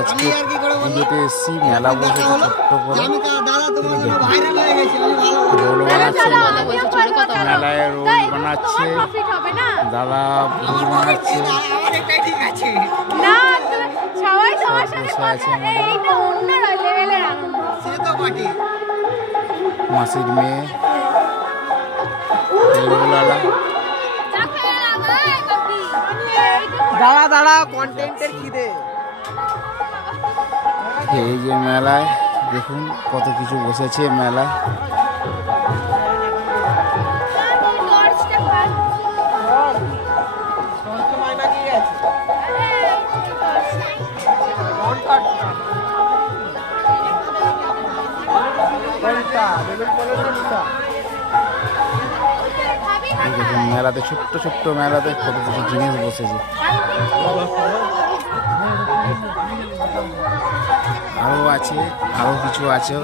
আজকে পুজোতে এসছি, মেলা বসেছে ছোট্ট করে রোল বানাচ্ছে, মেলায় রোল বানাচ্ছে, দাদা রোল বানাচ্ছে, বসে আছে মাসির মেয়ে রোলওয়ালা। দাঁড়া দাঁড়া কন্টেন্টের খিদে। এই যে মেলায় দেখুন কত কিছু বসেছে মেলায়। দেখুন মেলাতে ছোট্ট ছোট্ট মেলাতে কত কিছু জিনিস বসেছে। আরও আছে, আরও কিছু আছে,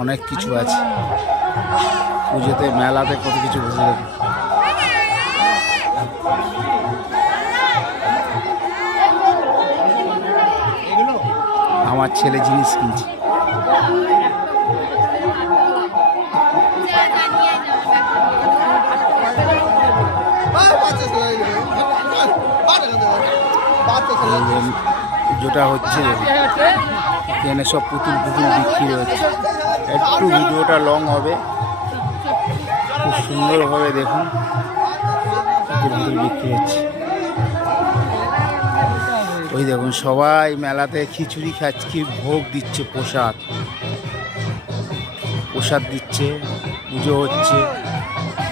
অনেক কিছু আছে পুজোতে মেলাতে কত কিছু বসে থাকে। আমার ছেলে জিনিস কিনছে। যেটা হচ্ছে এখানে সব পুতুল পুতুল বিক্রি হচ্ছে। একটু ভিডিওটা লং হবে, খুব সুন্দরভাবে দেখুন পুতুল পুতুল বিক্রি হচ্ছে। ওই দেখুন সবাই মেলাতে খিচুড়ি খাচ্ছে, ভোগ দিচ্ছে, প্রসাদ দিচ্ছে, পুজো হচ্ছে,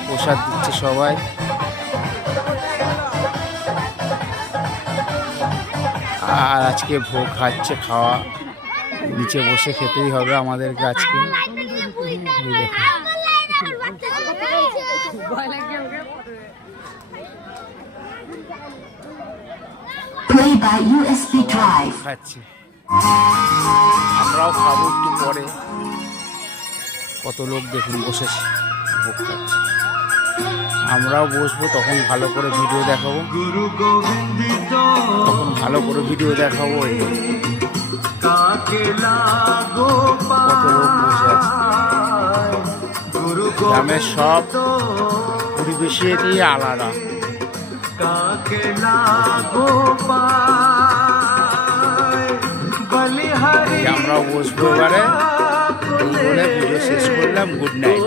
প্রসাদ দিচ্ছে সবাই। আর আজকে ভোগ খাচ্ছে, খাওয়া নিচে বসে খেতেই হবে আমাদেরকে আজকে। খাচ্ছে, আমরাও খাবো একটু পরে। কত লোক দেখুন বসেছে, ভোগ খাচ্ছে। আমরাও বসবো, তখন ভালো করে ভিডিও দেখাবো, তখন ভালো করে ভিডিও দেখাবো। কত লোক বসে আছে, গ্রামের সব পরিবেশেরই আলাদা। আমরাও বসবো এবারে, ভিডিও শেষ করলাম। Good night.